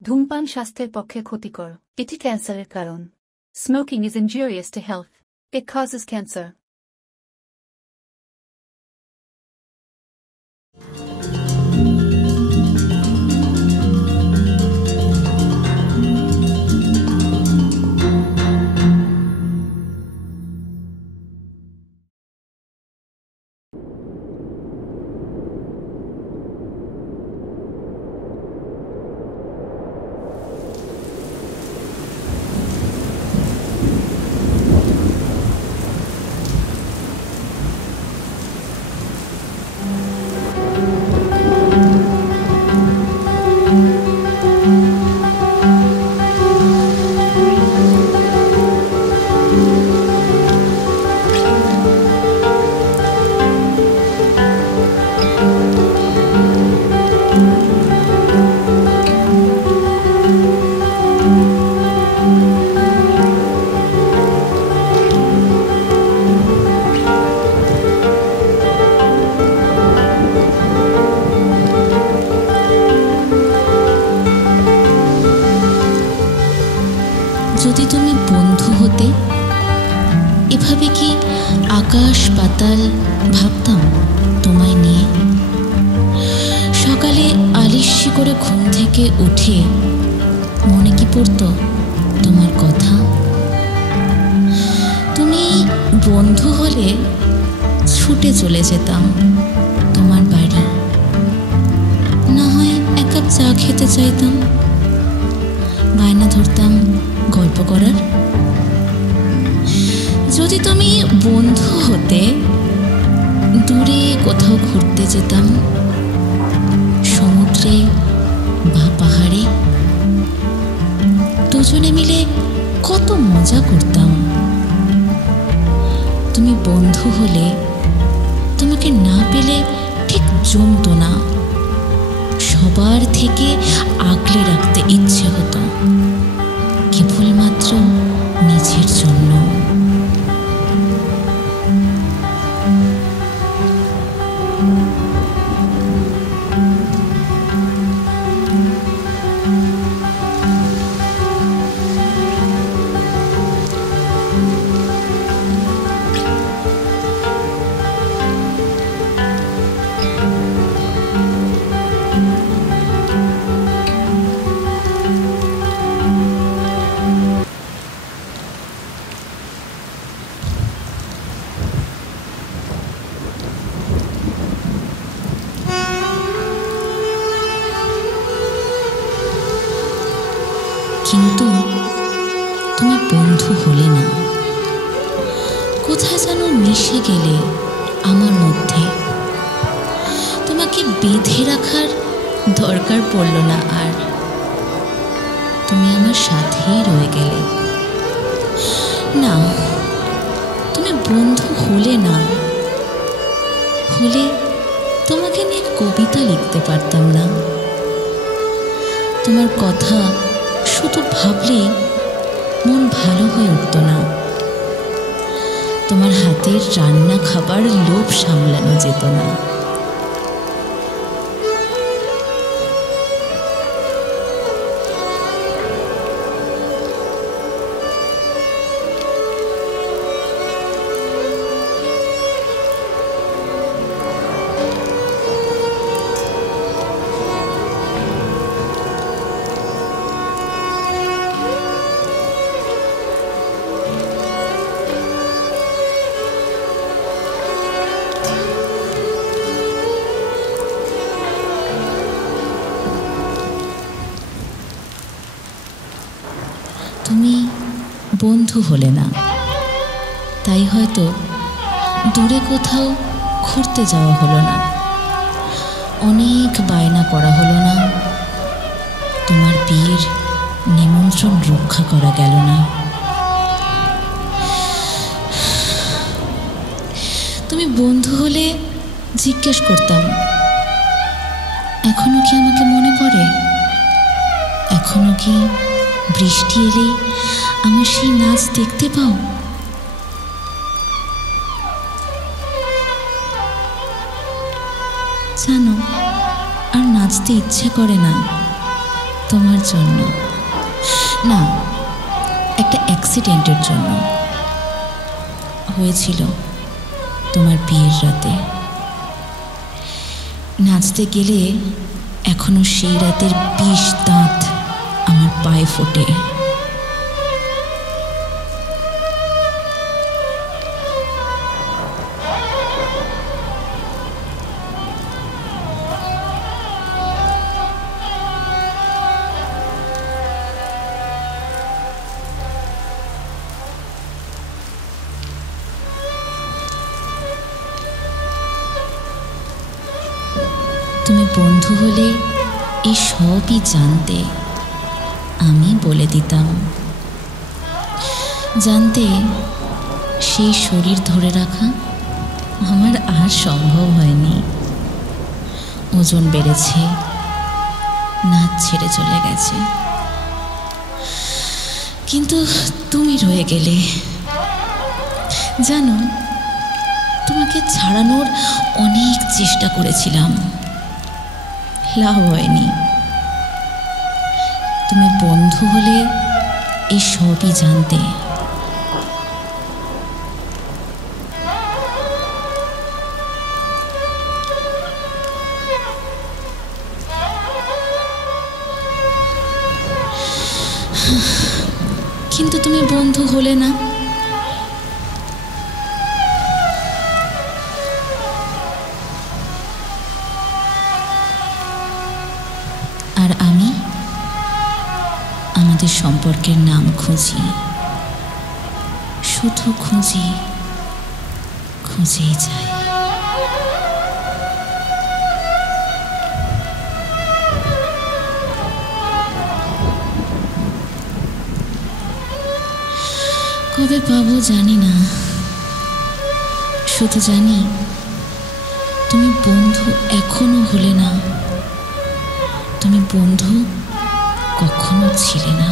ধূমপান স্বাস্থ্যের পক্ষে ক্ষতিকর। এটি ক্যান্সারের কারণ। Smoking is injurious to health. It causes cancer. যদি তুমি বন্ধু হতে, এভাবে কি আকাশ পাতাল ভাবতাম তোমায় নিয়ে। সকালে আলিস্যি করে ঘুম থেকে উঠে মনে কি পড়তো তোমার কথা। তুমি বন্ধু হলে ছুটে চলে যেতাম তোমার বাড়ি, না হয় এক কাপ চা খেতে চাইতাম, বায়না ধরতাম গল্প করার। যদি তুমি বন্ধু হতে, দূরে কোথাও ঘুরতে যেতাম, সমুদ্রে বা পাহাড়ে। দুজনে মিলে কত মজা করতাম। তুমি বন্ধু হলে তোমাকে না পেলে ঠিক জমতো না, সবার থেকে আগলে রাখতে ইচ্ছে হতো, কেবলমাত্র নিজের জন্য। কিন্তু তুমি বন্ধু হলে না, কোথায় যেন মিশে গেলে আমার মধ্যে। তোমাকে বেঁধে রাখার দরকার পড়ল না আর, তুমি আমার সাথেই রয়ে গেলে। না, তুমি বন্ধু হলে না, হলে তোমাকে নিয়ে কবিতা লিখতে পারতাম না। তোমার কথা শুধু ভাবলেই মন ভালো হয়ে উঠত না। তোমার হাতের রান্না খাবার লোভ সামলানো যেত না। তুমি বন্ধু হলে না, তাই হয়তো দূরে কোথাও ঘুরতে যাওয়া হলো না, অনেক বায়না করা হলো না, তোমার বিয়ের নিমন্ত্রণ রক্ষা করা গেল না। তুমি বন্ধু হলে জিজ্ঞেস করতাম, এখনো কি আমাকে মনে পড়ে? এখনো কি বৃষ্টি এলেই আমার সেই নাচ দেখতে পাও? জানো, আর নাচতে ইচ্ছে করে না। তোমার জন্য না, একটা অ্যাক্সিডেন্টের জন্য। হয়েছিল তোমার বিয়ের রাতে। নাচতে গেলে এখনো সেই রাতের 20 দাঁত আমার পায়ে ফোটে। তুমি বন্ধু হলে এই সবই জানতে, আমি বলে দিতাম। জানতে সেই শরীর ধরে রাখা আমার আর সম্ভব হয়নি। ওজন বেড়েছে, নাচ ছেড়ে চলে গেছে, কিন্তু তুমি রয়ে গেলে। জানো, তোমাকে ছাড়ানোর অনেক চেষ্টা করেছিলাম, লাভ হয়নি। তুমি বন্ধু হলে এই সবই জানতে। কিন্তু তুমি বন্ধু হলে না। আর আমি আমাদের সম্পর্কের নাম খুঁজি, শুধু খুঁজি, খুঁজেই যাই। কবে পাবো জানি না, শুধু জানি তুমি বন্ধু এখনো হলে না। তুমি বন্ধু কখনো ছিলে না।